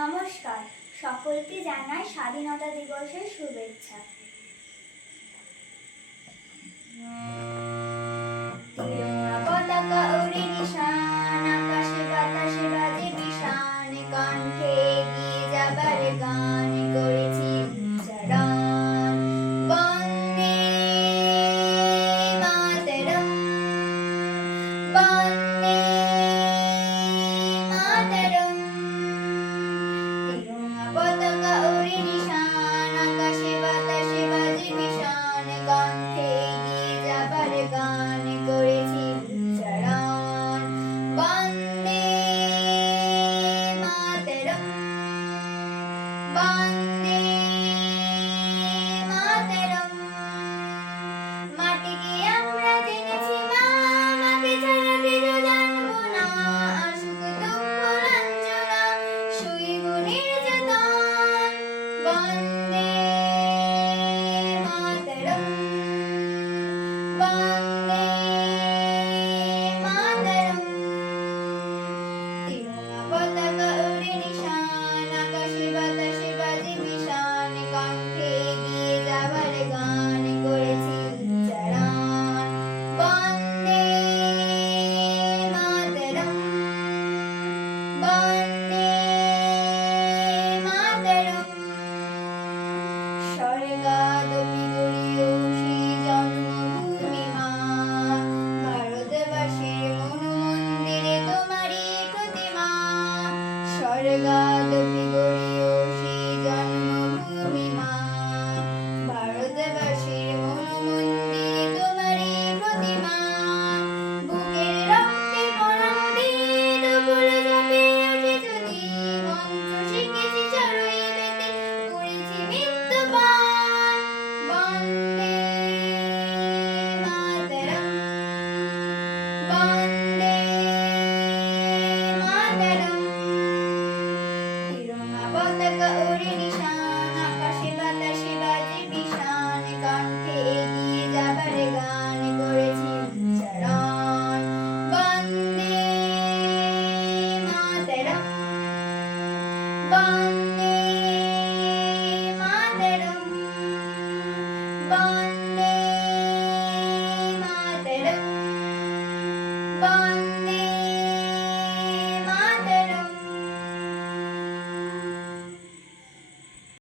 নমস্কার, সকলকে জানাই স্বাধীনতা দিবসের শুভেচ্ছা। ত্রিরঙা পতাকা উড়ে নিশান, আকাশে বাতাসে বাজে বিশান, কণ্ঠে এগিয়ে যাবার গান করেছি উচ্চারণ। বন্দে মাতরম, বন্দে মাতরম। ত্রিরঙা পতাকা উড়ে নিশান, আকাশে বাতাসে বাজে বিশান, কণ্ঠে এগিয়ে যাবার গান করেছি উচ্চারণ। বন্দে মাতরম, বন্দে মাতরম। মাটিকে আমরা জেনেছি মা, মাকে ছাড়া কিছু জানবো না। আসুক দুঃখ লাঞ্ছনা, সইব নির্যাতন। বন্দে মাতরম, বন্দে মাতরম। ত্রিরঙা পতাকা উড়ে নিশান, আকাশে বাতাসে বাজে বিশান, কণ্ঠে এগিয়ে যাবার গান করেছি উচ্চারণ। বন্দে মাতরম, বন্দে মাতরম। স্বর্গাদপি গড়িয়সী জন্মভূমি মা, ভারতবাসীর মনমন্দিরে তোমারই প্রতিমা। স্বর্গাদপি গড়িয়সী জন্মভূমি মা, ভারতবাসীর মনমন্দিরে তোমারই প্রতিমা। বুকের রক্তে পরাণ দিয়ে ডবল ঝাঁপে ওঠে যদি, মন্ত্র শিখেছি চড়ুই বেতে করেছি মৃত্যুপান। বন্দে মাতরম, বন্দে মাতরম। ত্রিরঙা পতাকা উড়ে নিশান, আকাশে বাতাসে বাজে বিশান, কণ্ঠে এগিয়ে যাবার গান করেছি উচ্চারণ। বন্দে মাতরম, বন্দে মাতরম, বন্দে